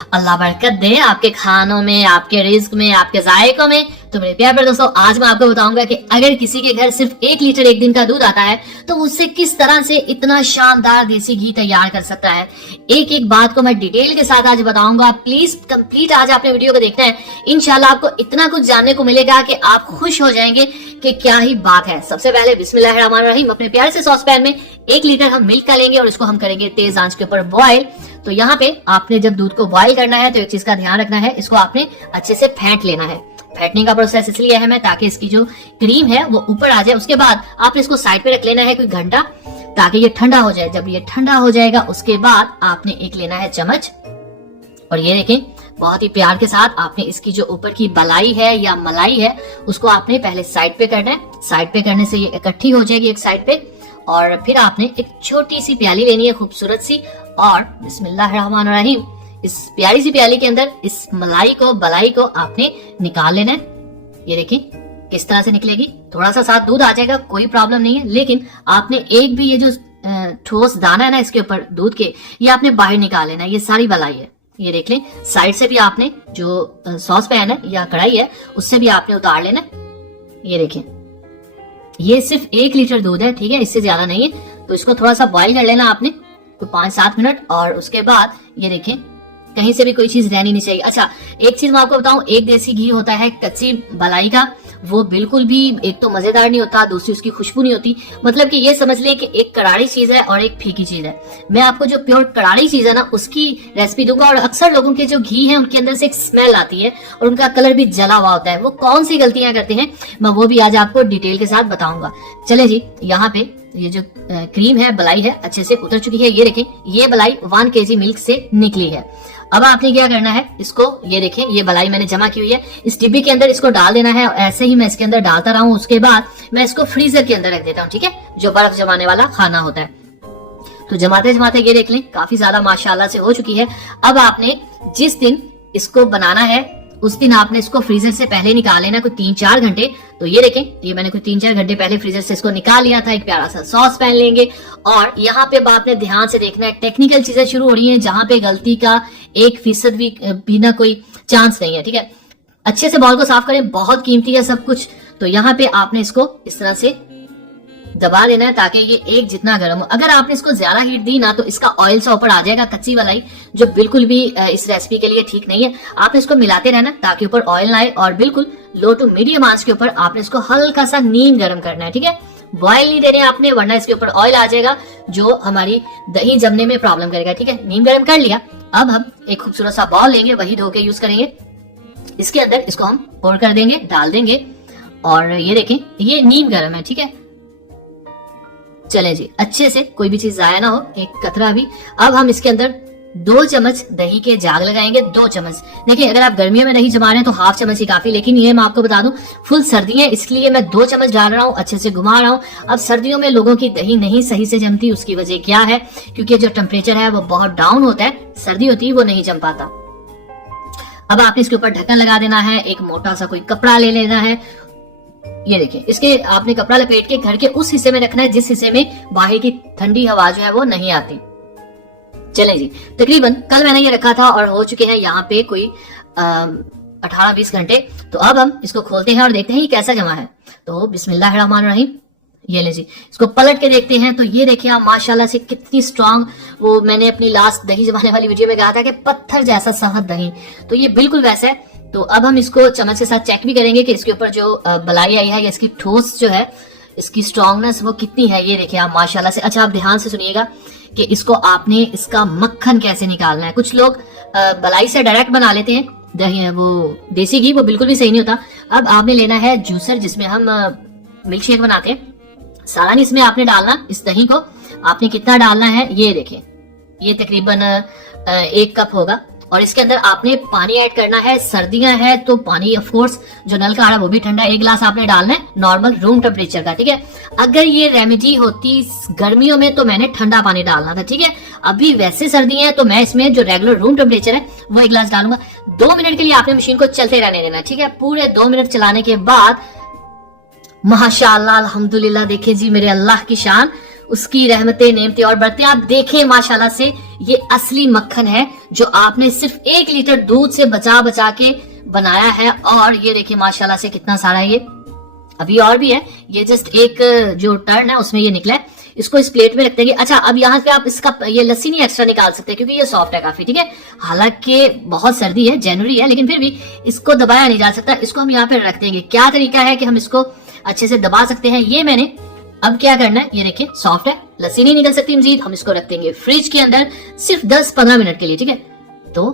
अल्लाह बरकत दे आपके खानों में, आपके रिज्क में, आपके जायकों में। तो मेरे प्यारे दोस्तों, आज मैं आपको बताऊंगा कि अगर किसी के घर सिर्फ 1 लीटर एक दिन का दूध आता है तो उससे किस तरह से इतना शानदार देसी घी तैयार कर सकता है। एक एक बात को मैं डिटेल के साथ आज बताऊंगा। प्लीज कंप्लीट आज आपने वीडियो को देखना है। इंशाल्लाह आपको इतना कुछ जानने को मिलेगा कि आप खुश हो जाएंगे कि क्या ही बात है। सबसे पहले बिस्मिल्लाहिर्रहमानिर्रहीम, अपने प्यारे से सॉस पैन में 1 लीटर हम मिल्क का लेंगे और इसको हम करेंगे तेज आंच के ऊपर बॉयल। तो यहाँ पे आपने जब दूध को बॉईल करना है तो एक चीज का ध्यान रखना है, इसको आपने अच्छे से फेंट लेना है। फेंटने का प्रोसेस इसलिए है मैं ताकि इसकी जो क्रीम है वो ऊपर आ जाए। उसके बाद आपने इसको साइड पे रख लेना है कोई घंटा, ताकि ये ठंडा हो जाए। जब ये ठंडा हो जाएगा उसके बाद आपने एक लेना है चम्मच, और ये देखें बहुत ही प्यार के साथ आपने इसकी जो ऊपर की बलाई है या मलाई है उसको आपने पहले साइड पे करना है। साइड पे करने से ये इकट्ठी हो जाएगी एक साइड पे, और फिर आपने एक छोटी सी प्याली लेनी है खूबसूरत सी, और बिस्मिल्लाहिर्रहमानिर्रहीम इस प्यारी सी प्याली के अंदर इस मलाई को बलाई को आपने निकाल लेना है। ये देखिए किस तरह से निकलेगी। थोड़ा सा साथ दूध आ जाएगा, कोई प्रॉब्लम नहीं है, लेकिन आपने एक भी ये जो ठोस दाना है ना इसके ऊपर दूध के, ये आपने बाहर निकाल लेना है। ये सारी बलाई है। ये देख लें, साइड से भी आपने जो सॉस पैन है या कढ़ाई है उससे भी आपने उतार लेना। ये देखें, ये सिर्फ 1 लीटर दूध है, ठीक है, इससे ज्यादा नहीं है। तो इसको थोड़ा सा बॉईल कर लेना आपने कोई 5-7 मिनट, और उसके बाद ये देखें कहीं से भी कोई चीज रहनी नहीं चाहिए। अच्छा, एक चीज मैं आपको बताऊं, एक देसी घी होता है कच्ची बलाई का, वो बिल्कुल भी एक तो मजेदार नहीं होता, दूसरी उसकी खुशबू नहीं होती। मतलब कि ये समझ लें कि एक करारी चीज है और एक फीकी चीज है। मैं आपको जो प्योर करारी चीज है ना उसकी रेसिपी दूंगा। और अक्सर लोगों के जो घी है उनके अंदर से एक स्मेल आती है और उनका कलर भी जला हुआ होता है। वो कौन सी गलतियां करते हैं मैं वो भी आज आपको डिटेल के साथ बताऊंगा। चले जी, यहाँ पे ये जो क्रीम है, बलाई है, अच्छे से उतर चुकी है। ये देखें, ये बलाई 1 kg मिल्क से निकली है। अब आपने क्या करना है, इसको ये देखें, ये बलाई मैंने जमा की हुई है, इस डिब्बी के अंदर इसको डाल देना है। ऐसे ही मैं इसके अंदर डालता रहा हूँ। उसके बाद मैं इसको फ्रीजर के अंदर रख देता हूँ, ठीक है, जो बर्फ जमाने वाला खाना होता है। तो जमाते जमाते ये देख लें काफी ज्यादा माशाल्लाह से हो चुकी है। अब आपने जिस दिन इसको बनाना है उस दिन आपने इसको फ्रीजर से पहले निकाल लेना, कोई 3-4 घंटे। तो ये देखें, ये मैंने कोई 3-4 घंटे पहले फ्रीजर से इसको निकाल लिया था। एक प्यारा सा सॉस पैन लेंगे, और यहाँ पे आपने ध्यान से देखना है, टेक्निकल चीजें शुरू हो रही हैं जहां पे गलती का 1% भी ना कोई चांस नहीं है, ठीक है। अच्छे से बॉल को साफ करें, बहुत कीमती है सब कुछ। तो यहाँ पे आपने इसको इस तरह से दबा देना है ताकि ये एक जितना गर्म हो। अगर आपने इसको ज्यादा हीट दी ना तो इसका ऑयल सा ऊपर आ जाएगा, कच्ची वालाई, जो बिल्कुल भी इस रेसिपी के लिए ठीक नहीं है। आपने इसको मिलाते रहना ताकि ऊपर ऑयल ना आए, और बिल्कुल लो टू मीडियम आंच के ऊपर आपने इसको हल्का सा नीम गर्म करना है, ठीक है। बॉयल नहीं देने आपने, वरना इसके ऊपर ऑयल आ जाएगा जो हमारी दही जमने में प्रॉब्लम करेगा, ठीक है। नीम गर्म कर लिया। अब हम एक खूबसूरत सा बॉल लेंगे, वही धो के यूज करेंगे। इसके अंदर इसको हम पोर कर देंगे, डाल देंगे, और ये देखें ये नीम गर्म है, ठीक है। चले जी, अच्छे से कोई भी चीज जाया ना हो, एक कतरा भी। अब हम इसके अंदर 2 चम्मच दही के जाग लगाएंगे, 2 चम्मच। देखिए, अगर आप गर्मियों में दही जमा रहे हैं तो 1/2 चम्मच ही काफी, लेकिन ये मैं आपको बता दूं फुल सर्दी है इसलिए मैं 2 चम्मच डाल रहा हूँ, अच्छे से घुमा रहा हूँ। अब सर्दियों में लोगों की दही नहीं सही से जमती, उसकी वजह क्या है, क्योंकि जो टेम्परेचर है वो बहुत डाउन होता है, सर्दी होती है वो नहीं जम पाता। अब आपने इसके ऊपर ढक्कन लगा देना है, एक मोटा सा कोई कपड़ा ले लेना है। ये देखिए, इसके आपने कपड़ा लपेट के घर के उस हिस्से में रखना है जिस हिस्से में बाहर की ठंडी हवा जो है वो नहीं आती। चलें जी, तकरीबन कल मैंने ये रखा था और हो चुके हैं यहाँ पे कोई 18-20 घंटे। तो अब हम इसको खोलते हैं और देखते हैं ये कैसा जमा है। तो बिस्मिल्लाहिर्रहमानिर्रहीम, ये ले जी, इसको पलट के देखते हैं। तो ये देखिए आप माशाल्लाह से कितनी स्ट्रांग, वो मैंने अपनी लास्ट दही जमाने वाली वीडियो में कहा था कि पत्थर जैसा सख्त दही, तो ये बिल्कुल वैसा है। तो अब हम इसको चम्मच के साथ चेक भी करेंगे कि इसके ऊपर जो बलाई आई है या इसकी ठोस जो है, इसकी स्ट्रांगनेस वो कितनी है। ये देखिए आप माशाल्लाह से। अच्छा, आप ध्यान से सुनिएगा कि इसको आपने इसका मक्खन कैसे निकालना है। कुछ लोग बलाई से डायरेक्ट बना लेते हैं दही है, वो देसी घी, वो बिल्कुल भी सही नहीं होता। अब आपने लेना है जूसर जिसमें हम मिल्क शेक बनाते हैं। सालानी इसमें आपने डालना, इस दही को आपने कितना डालना है, ये देखें, ये तकरीबन 1 कप होगा। और इसके अंदर आपने पानी ऐड करना है। सर्दियां हैं तो पानी ऑफ कोर्स जो नल का आ रहा है वो भी ठंडा, 1 गिलास आपने डालना है नॉर्मल रूम टेम्परेचर का, ठीक है। अगर ये रेमेडी होती गर्मियों में तो मैंने ठंडा पानी डालना था, ठीक है। अभी वैसे सर्दी है तो मैं इसमें जो रेगुलर रूम टेम्परेचर है वो 1 गिलास डालूंगा। 2 मिनट के लिए आपने मशीन को चलते रहने देना, ठीक है। पूरे 2 मिनट चलाने के बाद माशाअल्लाह अल्हम्दुलिल्लाह, देखिए जी मेरे अल्लाह की शान, उसकी रहमतें नेमतें और बरकतें आप देखें माशाल्लाह से, ये असली मक्खन है जो आपने सिर्फ 1 लीटर दूध से बचा बचा के बनाया है। और ये देखिए माशाल्लाह से कितना सारा ये अभी और भी है, ये जस्ट एक जो टर्न है उसमें ये निकला है। इसको इस प्लेट में रखते हैं। अच्छा, अब यहाँ पे आप इसका ये लस्सी नहीं एक्स्ट्रा निकाल सकते क्योंकि ये सॉफ्ट है काफी, ठीक है। हालांकि बहुत सर्दी है, जनवरी है, लेकिन फिर भी इसको दबाया नहीं जा सकता। इसको हम यहाँ पे रख देंगे। क्या तरीका है कि हम इसको अच्छे से दबा सकते हैं, ये मैंने अब क्या करना है, ये देखिए सॉफ्ट है, लस्सी नहीं निकल सकती मजीद। हम इसको रख देंगे फ्रिज के अंदर सिर्फ 10-15 मिनट के लिए, ठीक है। तो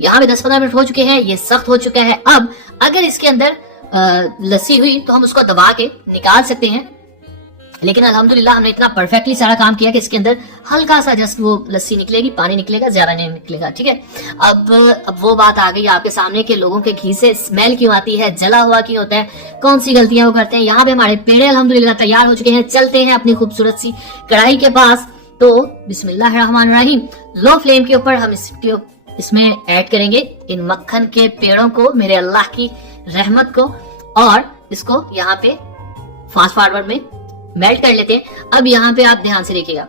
यहाँ पे 10-15 मिनट हो चुके हैं, ये सख्त हो चुका है। अब अगर इसके अंदर लस्सी हुई तो हम उसको दबा के निकाल सकते हैं, लेकिन अल्हम्दुलिल्लाह हमने इतना परफेक्टली सारा काम किया कि इसके अंदर हल्का सा जस्ट वो लस्सी निकलेगी, पानी निकलेगा, ज्यादा नहीं निकलेगा, ठीक है। अब वो बात आ गई आपके सामने कि लोगों के घी से स्मेल क्यों आती है, जला हुआ क्यों होता है, कौन सी गलतियां वो करते हैं। यहाँ पे हमारे पेड़े अल्हम्दुलिल्लाह तैयार हो चुके हैं। चलते हैं अपनी खूबसूरत सी कढ़ाई के पास। तो बिस्मिल्लाहिर्रहमानिर्रहीम, लो फ्लेम के ऊपर हम इसमें ऐड करेंगे इन मक्खन के पेड़ों को, मेरे अल्लाह की रहमत को, और इसको यहाँ पे फास्ट फॉरवर्ड में मेल्ट कर लेते हैं। अब यहाँ पे आप ध्यान से देखिएगा,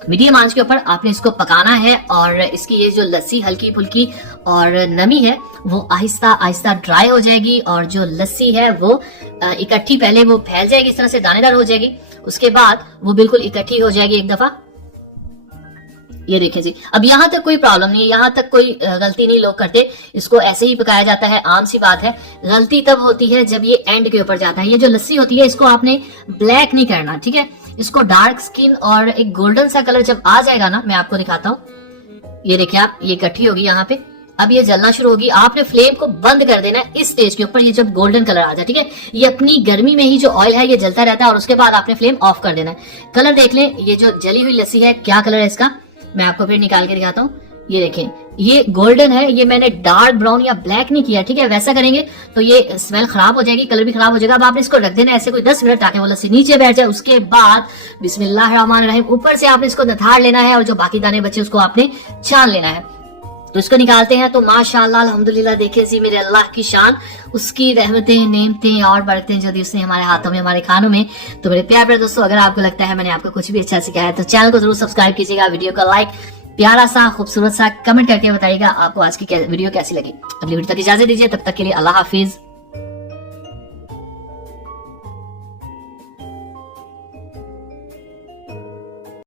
मीडियम आंच के ऊपर आपने इसको पकाना है और इसकी ये जो लस्सी हल्की फुल्की और नमी है वो आहिस्ता आहिस्ता ड्राई हो जाएगी और जो लस्सी है वो इकट्ठी पहले वो फैल जाएगी, इस तरह से दानेदार हो जाएगी, उसके बाद वो बिल्कुल इकट्ठी हो जाएगी एक दफा। ये देखिए जी, अब यहाँ तक कोई प्रॉब्लम नहीं है, यहाँ तक कोई गलती नहीं लोग करते, इसको ऐसे ही पकाया जाता है, आम सी बात है। गलती तब होती है जब ये एंड के ऊपर जाता है। ये जो लस्सी होती है इसको आपने ब्लैक नहीं करना, ठीक है। इसको डार्क स्किन और एक गोल्डन सा कलर जब आ जाएगा ना, मैं आपको दिखाता हूँ। ये देखिए आप, ये इकट्ठी होगी यहाँ पे, अब ये जलना शुरू होगी। आपने फ्लेम को बंद कर देना है इस स्टेज के ऊपर, ये जब गोल्डन कलर आ जाए, ठीक है। ये अपनी गर्मी में ही जो ऑयल है ये जलता रहता है और उसके बाद आपने फ्लेम ऑफ कर देना है। कलर देख लें, ये जो जली हुई लस्सी है क्या कलर है इसका, मैं आपको फिर निकाल के दिखाता हूँ। ये देखें, ये गोल्डन है, ये मैंने डार्क ब्राउन या ब्लैक नहीं किया, ठीक है। वैसा करेंगे तो ये स्मेल खराब हो जाएगी, कलर भी खराब हो जाएगा। अब आपने इसको रख देना ऐसे कोई 10 मिनट ताकि वो लस्सी नीचे बैठ जाए। उसके बाद बिस्मिल्लाहिर्रहमानिर्रहीम ऊपर से आपने इसको नथाड़ लेना है और जो बाकी दाने बचे उसको आपने छान लेना है। तो इसको निकालते हैं। तो माशाअल्लाह अल्हम्दुलिल्लाह, देखिए जी मेरे अल्लाह की शान, उसकी रहमतें नेमतें और बरकतें जो दी उसने हमारे हाथों में, हमारे खानों में। तो मेरे प्यारे दोस्तों, अगर आपको लगता है मैंने आपको कुछ भी अच्छा सिखाया है तो चैनल को जरूर सब्सक्राइब कीजिएगा, वीडियो को लाइक, प्यारा सा खूबसूरत सा कमेंट करके बताइएगा आपको आज की वीडियो कैसी लगी। अगली वीडियो तक इजाजत दीजिए, तब तक के लिए अल्लाह हाफिज।